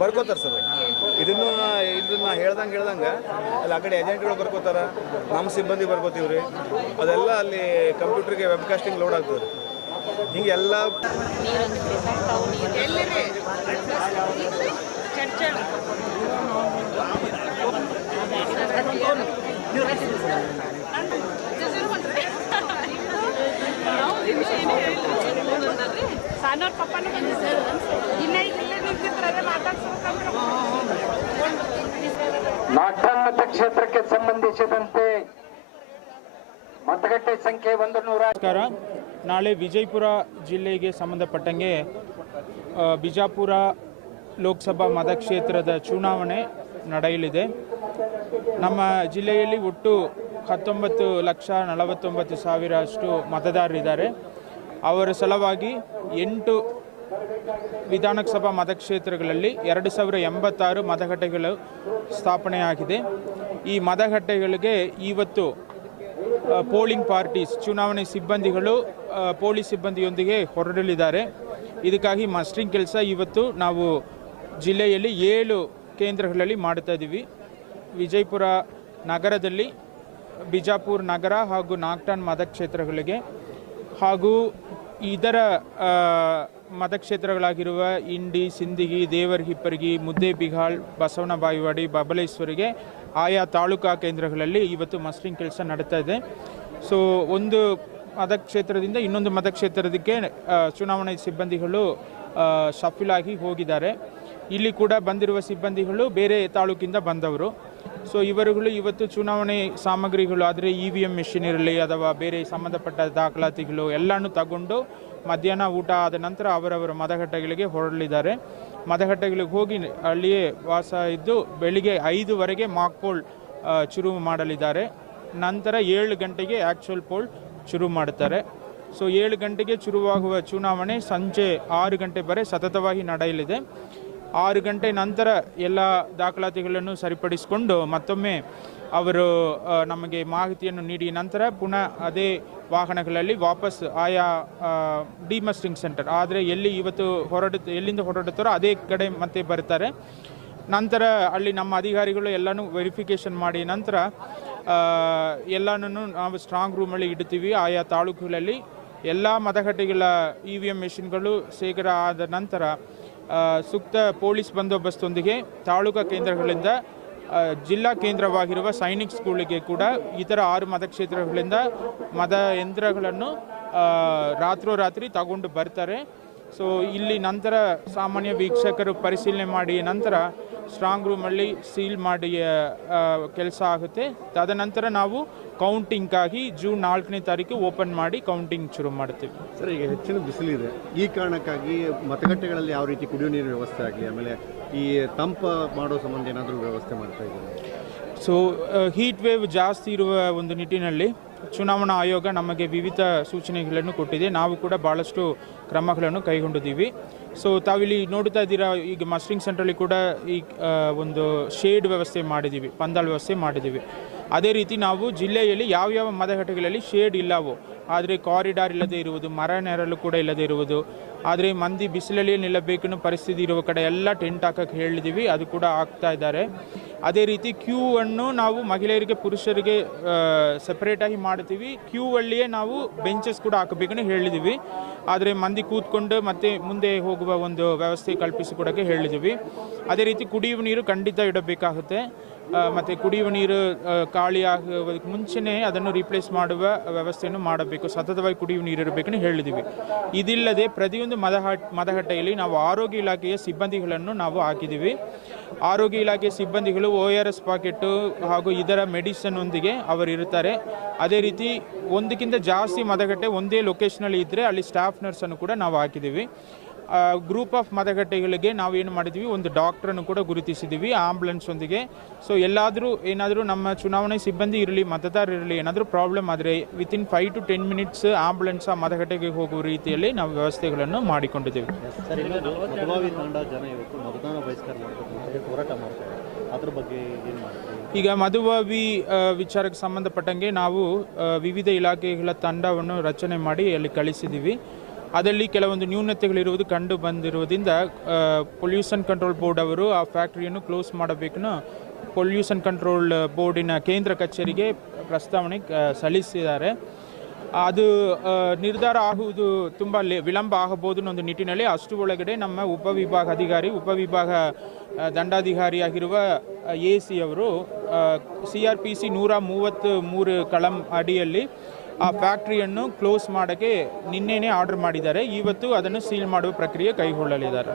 ಬರ್ಕೋತಾರೆ sir. ಇದನ್ನ ಹೇಳ್ದಂಗೆ ಅಲ್ಲಿ ಆ ಕಡೆ ಏಜೆಂಟ್ಗಳು ಬರ್ಕೋತಾರೆ, ನಮ್ಮ ಸಿಬ್ಬಂದಿ ಬರ್ಕೋತೀವಿ ರೀ. ಅದೆಲ್ಲ ಅಲ್ಲಿ ಕಂಪ್ಯೂಟರ್ಗೆ ವೆಬ್ಕಾಸ್ಟಿಂಗ್ ಲೋಡ್ ಆಗ್ತದೆ. ಹಿಂಗೆ ಎಲ್ಲ ನಾಗ್ಠಾಣ್ ಮತಕ್ಷೇತ್ರಕ್ಕೆ ಸಂಬಂಧಿಸಿದಂತೆ ಮತಗಟ್ಟೆ ಸಂಖ್ಯೆ 100. ನಾಳೆ ವಿಜಯಪುರ ಜಿಲ್ಲೆಗೆ ಸಂಬಂಧಪಟ್ಟಂಗೆ ಬಿಜಾಪುರ ಲೋಕಸಭಾ ಮತಕ್ಷೇತ್ರದ ಚುನಾವಣೆ ನಡೆಯಲಿದೆ. ನಮ್ಮ ಜಿಲ್ಲೆಯಲ್ಲಿ ಒಟ್ಟು 19,49,000 ಅಷ್ಟು ಮತದಾರರಿದ್ದಾರೆ. ಅವರ ಸಲುವಾಗಿ 8 ವಿಧಾನಸಭಾ ಮತಕ್ಷೇತ್ರಗಳಲ್ಲಿ 2,086 ಮತಗಟ್ಟೆಗಳು ಸ್ಥಾಪನೆಯಾಗಿದೆ. ಈ ಮತಗಟ್ಟೆಗಳಿಗೆ ಇವತ್ತು ಪೋಲಿಂಗ್ ಪಾರ್ಟೀಸ್ ಚುನಾವಣೆ ಸಿಬ್ಬಂದಿಗಳು ಪೊಲೀಸ್ ಸಿಬ್ಬಂದಿಯೊಂದಿಗೆ ಹೊರಡಲಿದ್ದಾರೆ. ಇದಕ್ಕಾಗಿ ಮಸ್ಟರಿಂಗ್ ಕೆಲಸ ಇವತ್ತು ನಾವು ಜಿಲ್ಲೆಯಲ್ಲಿ 7 ಕೇಂದ್ರಗಳಲ್ಲಿ ಮಾಡ್ತಾ ಇದ್ದೀವಿ. ವಿಜಯಪುರ ನಗರದಲ್ಲಿ ಬಿಜಾಪುರ ನಗರ ಹಾಗೂ ನಾಗ್ಠಾಣ್ ಮತಕ್ಷೇತ್ರಗಳಿಗೆ ಹಾಗೂ ಇದರ ಮತಕ್ಷೇತ್ರಗಳಾಗಿರುವ ಇಂಡಿ, ಸಿಂದಗಿ, ದೇವರಹಿಪ್ಪರಗಿ, ಮುದ್ದೇಬಿಹಾಳ್, ಬಸವನ ಬಾಗೇವಾಡಿ, ಬಬಲೇಶ್ವರಿಗೆ ಆಯಾ ತಾಲೂಕಾ ಕೇಂದ್ರಗಳಲ್ಲಿ ಇವತ್ತು ಮಸ್ಟರಿಂಗ್ ಕೆಲಸ ನಡೀತಾ ಇದೆ. ಸೊ ಒಂದು ಮತಕ್ಷೇತ್ರದಿಂದ ಇನ್ನೊಂದು ಮತಕ್ಷೇತ್ರದಕ್ಕೆ ಚುನಾವಣಾ ಸಿಬ್ಬಂದಿಗಳು ಶಫಲ್ ಆಗಿ ಹೋಗಿದ್ದಾರೆ. ಇಲ್ಲಿ ಕೂಡ ಬಂದಿರುವ ಸಿಬ್ಬಂದಿಗಳು ಬೇರೆ ತಾಲೂಕಿಂದ ಬಂದವರು. ಸೊ ಇವರುಗಳು ಇವತ್ತು ಚುನಾವಣೆ ಸಾಮಗ್ರಿಗಳು ಆದರೆ EVM ಮೆಷಿನ್ ಇರಲಿ ಅಥವಾ ಬೇರೆ ಸಂಬಂಧಪಟ್ಟ ದಾಖಲಾತಿಗಳು ಎಲ್ಲನೂ ತಗೊಂಡು ಮಧ್ಯಾಹ್ನ ಊಟ ಆದ ನಂತರ ಅವರವರ ಮತಗಟ್ಟೆಗಳಿಗೆ ಹೊರಡಲಿದ್ದಾರೆ. ಮತಗಟ್ಟೆಗಳಿಗೆ ಹೋಗಿ ಅಲ್ಲಿಯೇ ವಾಸ ಇದ್ದು ಬೆಳಿಗ್ಗೆ 5ವರೆಗೆ ಮಾಕ್ ಪೋಲ್ ಶುರು ಮಾಡಲಿದ್ದಾರೆ. ನಂತರ 7 ಗಂಟೆಗೆ ಆ್ಯಕ್ಚುಯಲ್ ಪೋಲ್ ಶುರು ಮಾಡುತ್ತಾರೆ. ಸೊ 7 ಗಂಟೆಗೆ ಶುರುವಾಗುವ ಚುನಾವಣೆ ಸಂಜೆ 6 ಗಂಟೆ ಬರೆ ಸತತವಾಗಿ ನಡೆಯಲಿದೆ. 6 ಗಂಟೆ ನಂತರ ಎಲ್ಲ ದಾಖಲಾತಿಗಳನ್ನು ಸರಿಪಡಿಸಿಕೊಂಡು ಮತ್ತೊಮ್ಮೆ ಅವರು ನಮಗೆ ಮಾಹಿತಿಯನ್ನು ನೀಡಿ ನಂತರ ಪುನಃ ಅದೇ ವಾಹನಗಳಲ್ಲಿ ವಾಪಸ್ ಆಯಾ ಡಿಮಸ್ಟ್ರಿಂಗ್ ಸೆಂಟರ್ ಆದರೆ ಎಲ್ಲಿ ಇವತ್ತು ಎಲ್ಲಿಂದ ಹೊರಡುತ್ತಾರೋ ಅದೇ ಕಡೆ ಮತ್ತೆ ಬರ್ತಾರೆ. ನಂತರ ಅಲ್ಲಿ ನಮ್ಮ ಅಧಿಕಾರಿಗಳು ಎಲ್ಲನೂ ವೆರಿಫಿಕೇಷನ್ ಮಾಡಿ ನಂತರ ಎಲ್ಲನೂ ನಾವು ಸ್ಟ್ರಾಂಗ್ ರೂಮಲ್ಲಿ ಇಡ್ತೀವಿ. ಆಯಾ ತಾಲೂಕುಗಳಲ್ಲಿ ಎಲ್ಲ ಮತಗಟ್ಟೆಗಳ EVM ಮೆಷಿನ್ಗಳು ಶೇಖರ ಆದ ನಂತರ ಸೂಕ್ತ ಪೊಲೀಸ್ ಬಂದೋಬಸ್ತೊಂದಿಗೆ ತಾಲೂಕಾ ಕೇಂದ್ರಗಳಿಂದ ಜಿಲ್ಲಾ ಕೇಂದ್ರವಾಗಿರುವ ಸೈನಿಕ್ ಸ್ಕೂಲಿಗೆ ಕೂಡ ಇತರ 6 ಮತಕ್ಷೇತ್ರಗಳಿಂದ ಮತಯಂತ್ರಗಳನ್ನು ರಾತ್ರೋರಾತ್ರಿ ತಗೊಂಡು ಬರ್ತಾರೆ. ಸೊ ಇಲ್ಲಿ ನಂತರ ಸಾಮಾನ್ಯ ವೀಕ್ಷಕರು ಪರಿಶೀಲನೆ ಮಾಡಿ ನಂತರ ಸ್ಟ್ರಾಂಗ್ ರೂಮಲ್ಲಿ ಸೀಲ್ ಮಾಡಿ ಕೆಲಸ ಆಗುತ್ತೆ. ತದನಂತರ ನಾವು ಕೌಂಟಿಂಗ್ಗಾಗಿ ಜೂನ್ 4ನೇ ತಾರೀಕು ಓಪನ್ ಮಾಡಿ ಕೌಂಟಿಂಗ್ ಶುರು ಮಾಡ್ತೀವಿ. ಸರ್, ಈಗ ಹೆಚ್ಚಿನ ಬಿಸಿಲಿದೆ, ಈ ಕಾರಣಕ್ಕಾಗಿ ಮತಗಟ್ಟೆಗಳಲ್ಲಿ ಯಾವ ರೀತಿ ಕುಡಿಯುವ ನೀರಿನ ವ್ಯವಸ್ಥೆ ಆಗಲಿ, ಆಮೇಲೆ ಈ ತಂಪ ಮಾಡೋ ಸಂಬಂಧ ಏನಾದರೂ ವ್ಯವಸ್ಥೆ ಮಾಡ್ತಾ ಇದ್ದಾರೆ? ಸೊ ಹೀಟ್ ವೇವ್ ಜಾಸ್ತಿ ಇರುವ ಒಂದು ನಿಟ್ಟಿನಲ್ಲಿ ಚುನಾವಣಾ ಆಯೋಗ ನಮಗೆ ವಿವಿಧ ಸೂಚನೆಗಳನ್ನು ಕೊಟ್ಟಿದೆ. ನಾವು ಕೂಡ ಭಾಳಷ್ಟು ಕ್ರಮಗಳನ್ನು ಕೈಗೊಂಡಿದ್ದೀವಿ. ಸೊ ತಾವಿಲ್ಲಿ ನೋಡ್ತಾ ಇದ್ದೀರಾ, ಈಗ ಮಸ್ಟರಿಂಗ್ ಸೆಂಟ್ರಲ್ಲಿ ಕೂಡ ಈ ಒಂದು ಶೇಡ್ ವ್ಯವಸ್ಥೆ ಮಾಡಿದ್ದೀವಿ, ಪಂದಾಳ್ ವ್ಯವಸ್ಥೆ ಮಾಡಿದ್ದೀವಿ. ಅದೇ ರೀತಿ ನಾವು ಜಿಲ್ಲೆಯಲ್ಲಿ ಯಾವ್ಯಾವ ಮತಗಟ್ಟೆಗಳಲ್ಲಿ ಶೇಡ್ ಇಲ್ಲವೋ ಆದರೆ ಕಾರಿಡಾರ್ ಇಲ್ಲದೆ ಇರುವುದು, ಮರ ನೆರಳು ಕೂಡ ಇಲ್ಲದೆ ಇರುವುದು, ಆದರೆ ಮಂದಿ ಬಿಸಿಲಲ್ಲಿ ನಿಲ್ಲಬೇಕನ್ನೋ ಪರಿಸ್ಥಿತಿ ಇರುವ ಕಡೆ ಎಲ್ಲ ಟೆಂಟ್ ಹಾಕಕ್ಕೆ ಹೇಳಿದ್ದೀವಿ. ಅದು ಕೂಡ ಆಗ್ತಾ ಇದ್ದಾರೆ. ಅದೇ ರೀತಿ ಕ್ಯೂ ಅನ್ನು ನಾವು ಮಹಿಳೆಯರಿಗೆ ಪುರುಷರಿಗೆ ಸೆಪರೇಟಾಗಿ ಮಾಡ್ತೀವಿ. ಕ್ಯೂ ಅಲ್ಲಿಯೇ ನಾವು ಬೆಂಚಸ್ ಕೂಡ ಹಾಕಬೇಕನ್ನು ಹೇಳಿದ್ದೀವಿ. ಆದರೆ ಮಂದಿ ಕೂತ್ಕೊಂಡು ಮತ್ತೆ ಮುಂದೆ ಹೋಗುವ ಒಂದು ವ್ಯವಸ್ಥೆ ಕಲ್ಪಿಸಿಕೊಡೋಕ್ಕೆ ಹೇಳಿದ್ದೀವಿ. ಅದೇ ರೀತಿ ಕುಡಿಯುವ ನೀರು ಖಂಡಿತ ಇಡಬೇಕಾಗುತ್ತೆ. ಮತ್ತು ಕುಡಿಯುವ ನೀರು ಖಾಲಿ ಆಗೋದಕ್ಕೆ ಮುಂಚೆನೇ ಅದನ್ನು ರೀಪ್ಲೇಸ್ ಮಾಡುವ ವ್ಯವಸ್ಥೆಯನ್ನು ಮಾಡಬೇಕು. ಸತತವಾಗಿ ಕುಡಿಯುವ ನೀರು ಇರಬೇಕನ್ನು ಹೇಳಿದ್ದೀವಿ. ಇದಿಲ್ಲದೆ ಪ್ರತಿಯೊಂದು ಮತಗಟ್ಟೆಯಲ್ಲಿ ನಾವು ಆರೋಗ್ಯ ಇಲಾಖೆಯ ಸಿಬ್ಬಂದಿಗಳನ್ನು ನಾವು ಹಾಕಿದ್ದೀವಿ. ಆರೋಗ್ಯ ಇಲಾಖೆಯ ಸಿಬ್ಬಂದಿಗಳು ORS ಪಾಕೆಟ್ಟು ಹಾಗೂ ಇದರ ಮೆಡಿಸಿನ್ ಒಂದಿಗೆ ಅವರು ಇರ್ತಾರೆ. ಅದೇ ರೀತಿ ಒಂದಕ್ಕಿಂತ ಜಾಸ್ತಿ ಮತಗಟ್ಟೆ ಒಂದೇ ಲೊಕೇಶನಲ್ಲಿ ಇದ್ದರೆ ಅಲ್ಲಿ ಸ್ಟಾಫ್ ನರ್ಸನ್ನು ಕೂಡ ನಾವು ಹಾಕಿದ್ದೀವಿ. ಗ್ರೂಪ್ ಆಫ್ ಮತಗಟ್ಟೆಗಳಿಗೆ ನಾವು ಏನು ಮಾಡಿದ್ದೀವಿ, ಒಂದು ಡಾಕ್ಟ್ರನ್ನು ಕೂಡ ಗುರುತಿಸಿದ್ದೀವಿ ಆಂಬುಲೆನ್ಸ್ ಒಂದಿಗೆ. ಸೊ ಏನಾದರೂ ನಮ್ಮ ಚುನಾವಣೆ ಸಿಬ್ಬಂದಿ ಇರಲಿ ಮತದಾರರು ಇರಲಿ ಏನಾದರೂ ಪ್ರಾಬ್ಲಮ್ ಆದರೆ ವಿತಿನ್ 5 to 10 ಮಿನಿಟ್ಸ್ ಆಂಬುಲೆನ್ಸ್ ಆ ಮತಗಟ್ಟೆಗೆ ಹೋಗುವ ರೀತಿಯಲ್ಲಿ ನಾವು ವ್ಯವಸ್ಥೆಗಳನ್ನು ಮಾಡಿಕೊಂಡಿದ್ದೀವಿ. ಸರ್, ಮತದಾವಿ ತಂಡ ಜನ ಇವತ್ತು ಮತದಾನ ಬಹಿಷ್ಕಾರ ಹೋರಾಟ ಮಾಡ್ತಾರೆ, ಅದ್ರ ಬಗ್ಗೆ ಏನು ಮಾಡ್ತೀವಿ? ಈಗ ಮಧುವಾವಿ ವಿಚಾರಕ್ಕೆ ಸಂಬಂಧಪಟ್ಟಂಗೆ ನಾವು ವಿವಿಧ ಇಲಾಖೆಗಳ ತಂಡವನ್ನು ರಚನೆ ಮಾಡಿ ಅಲ್ಲಿ ಕಳಿಸಿದ್ದೀವಿ. ಅದರಲ್ಲಿ ಕೆಲವೊಂದು ನ್ಯೂನತೆಗಳಿರುವುದು ಕಂಡು ಬಂದಿರುವುದರಿಂದ ಪೊಲ್ಯೂಷನ್ ಕಂಟ್ರೋಲ್ ಬೋರ್ಡ್ ಅವರು ಆ ಫ್ಯಾಕ್ಟ್ರಿಯನ್ನು ಕ್ಲೋಸ್ ಮಾಡಬೇಕನ್ನು ಪೊಲ್ಯೂಷನ್ ಕಂಟ್ರೋಲ್ ಬೋರ್ಡಿನ ಕೇಂದ್ರ ಕಚೇರಿಗೆ ಪ್ರಸ್ತಾವನೆ ಸಲ್ಲಿಸಿದ್ದಾರೆ. ಅದು ನಿರ್ಧಾರ ಆಗುವುದು ತುಂಬ ವಿಳಂಬ ಆಗಬಹುದು ಅನ್ನೋ ಒಂದು ನಿಟ್ಟಿನಲ್ಲಿ ಅಷ್ಟು ಒಳಗಡೆ ನಮ್ಮ ಉಪವಿಭಾಗ ದಂಡಾಧಿಕಾರಿಯಾಗಿರುವ AC ಅವರು CRPC 133 ಕಳಂ ಅಡಿಯಲ್ಲಿ ಆ ಫ್ಯಾಕ್ಟ್ರಿಯನ್ನು ಕ್ಲೋಸ್ ಮಾಡೋಕ್ಕೆ ನಿನ್ನೆನೇ ಆರ್ಡರ್ ಮಾಡಿದ್ದಾರೆ. ಇವತ್ತು ಅದನ್ನು ಸೀಲ್ ಮಾಡುವ ಪ್ರಕ್ರಿಯೆ ಕೈಗೊಳ್ಳಲಿದ್ದಾರೆ.